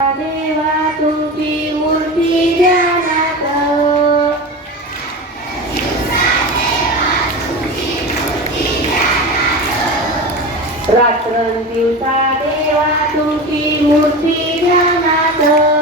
देवा तुमची मूर्ती ध्यानात हो. रात्रंदिवसा देवा तुमची मूर्ती ध्यानात हो.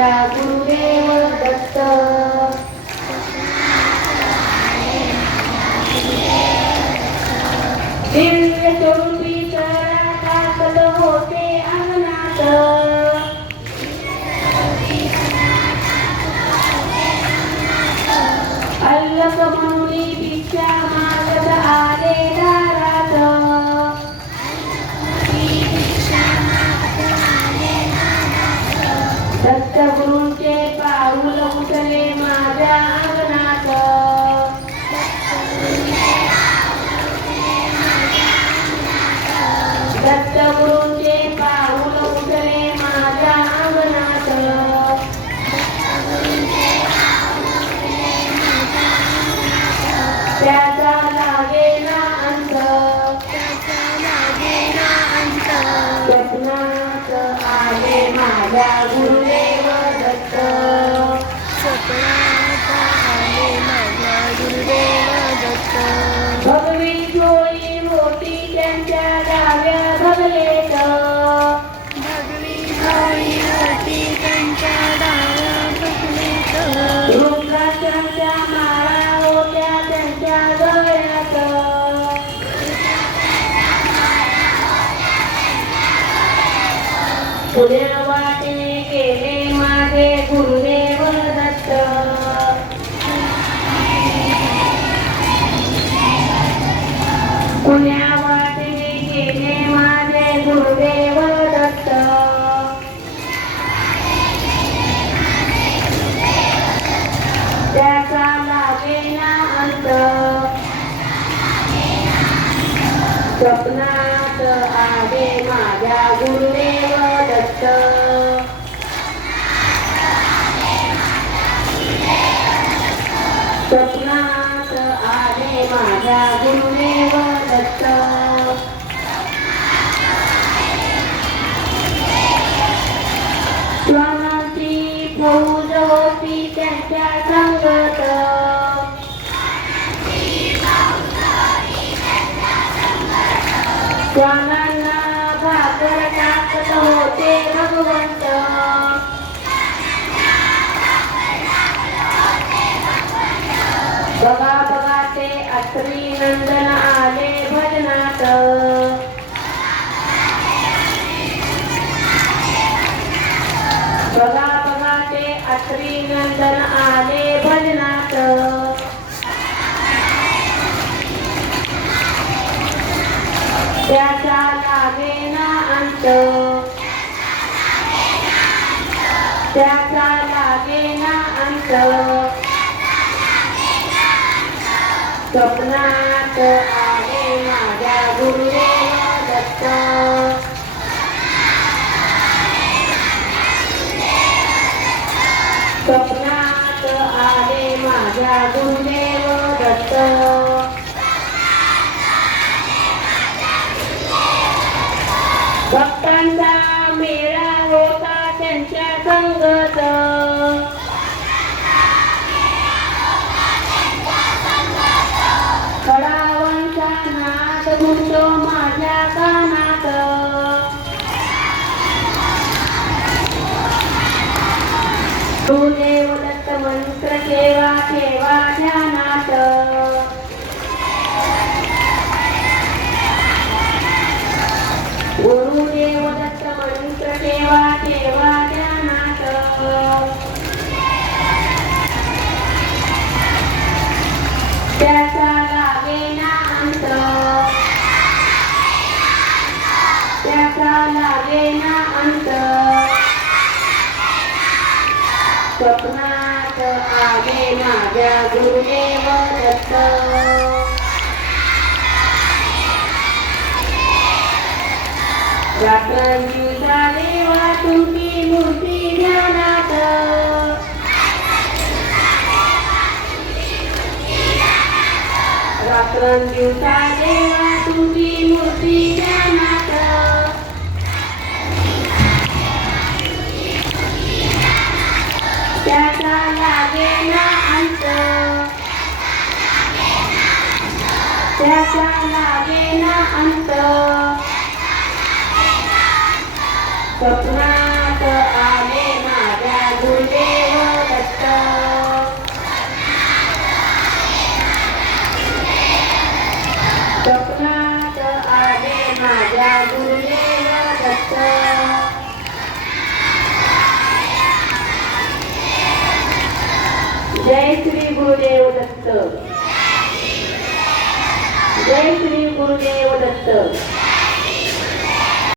आले आले माझ्या गुरुदेव दत्त भगवी झोळी मोठी त्यांच्या डाव्या भगले पुण्या वाटेने गेले माझे गुरुदेव दत्त. पुण्या वाटेने गेले माझे गुरुदेव दत्त. त्याचा लागे ना अंत. स्वप्नात आले माझ्या गुरुदेव स्वप्नात आले माझ्या गुरुदेव दत्त स्वानाची फौज होती त्यांच्या संगत स्वानांना बघा बघा ते अत्री नंदन आले भजनात. त्याचा लागे ना अंत. त्याचा लागे ना अंत. स्वप्नात आले माझ्या गुरुदेव दत्त स्वप्नात आले माझ्या गुरुदेव दत्त। स्वप्नात आले माझ्या गुरुदेव दत्त रात्रंदिवसा देवा तुमची मूर्ती ध्यानात रात्रंदिवसा देवा तुमची त्याचा लागे ना अंत स्वप्नात आले माझ्या गुरुदेव दत्त स्वप्नात आले माझ्या गुरुदेव दत्त जय श्री गुरुदेव दत्त जय श्री गुरुदेव दत्त